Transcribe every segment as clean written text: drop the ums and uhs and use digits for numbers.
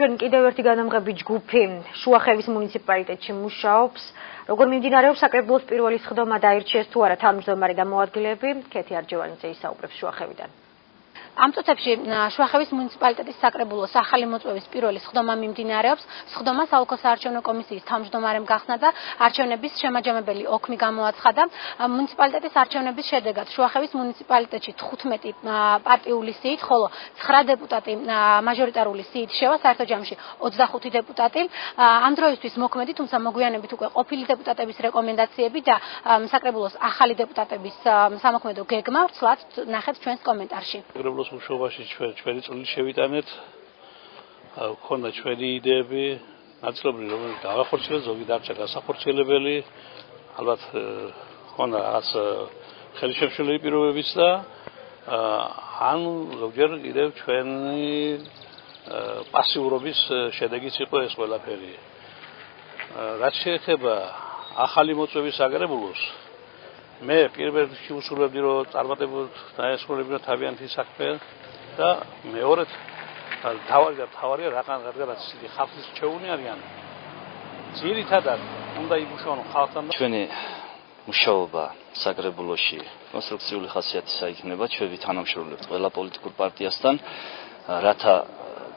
ჩვენ კიდევ ერთი განამღები ჯგუფი შუახევის მუნიციპალიტეტში მუშაობს. Როგორ მიმდინარეობს საკრებულოს პირველი სხდომა დაირჩიეს თუ არა თავმჯდომარე და მოადგილეები? ქეთი არჯევანიძე ისაუბრებს შუახევიდან. Ამ წუთებში შუახევის მუნიციპალიტეტის საკრებულოს ახალი მოწვევის პირველი სხდომა მიმდინარეობს. სხდომა საოლქო საარჩევნო კომისიის თავმჯდომარემ გახსნა და არჩევნების შემაჯამებელი ოქმი გამოაცხადა. მუნიციპალიტეტის არჩევნების შედეგად შუახევის მუნიციპალიტეტში 15 პარტიული სიით, ხოლო 9 დეპუტატი მაჟორიტარული სიით შევა, საერთო ჯამში 25 დეპუტატი. ამ დროისთვის მოქმედი, თუმცა მოგვიანებით უკვე ყოფილი დეპუტატების რეკომენდაციები და საკრებულოს ახალი დეპუტატების სამოქმედო გეგმა ვცვლად ნახეთ ჩვენს კომენტარში. მუშაობაში ჩვენი წვლილი შევიტანეთ, ქონდა ჩვენი იდეები, ნაწილობრივ რომელიც გავახორციელეთ, ზოგი დარჩა გასახორციელებელი, ალბათ ქონდა რაღაც ხელშემშლელი პირობებიც და ან ზოგჯერ კიდევ ჩვენი პასიურობის შედეგიც იყო ეს ყველაფერი. რაც შეეხება ახალი მოწვევის საკრებულოს, მე პირველ რიგში ვუსურვებდი, რომ წარმატებულად დაესრულებინათ თავიანთი საქმე და მეორედ თავარია რაღაცა ხალხის რჩეული არიან. ძირითადად უნდა იმუშაონ ხალხთან. ჩვენი მუშაობა საკრებულოში კონსტრუქციული ხასიათისა იქნება. ჩვენ ვითანამშრომლებთ ყველა პოლიტიკურ პარტიასთან, რათა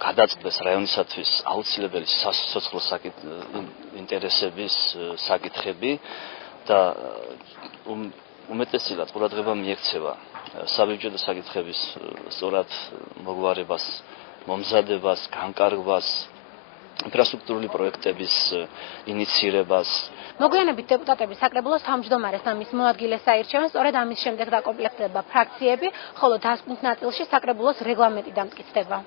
გადაწყდეს რაიონისათვის აუცილებელი სასიცოცხლო ინტერესების საკითხები და უმეტესად ყურადღება მიექცევა საბიუჯეტო საკითხების სწორად მოგვარებას, მომზადებას, განკარგვას, ინფრასტრუქტურული პროექტების ინიციირებას. მოგვიანებით დეპუტატები საკრებულოს თავმჯდომარეს და მის მოადგილეს აირჩევენ, სწორედ ამის შემდეგ დაკომპლექტდება ფრაქციები, ხოლო დასკვნით ნაწილში საკრებულოს რეგლამენტი დამტკიცდება.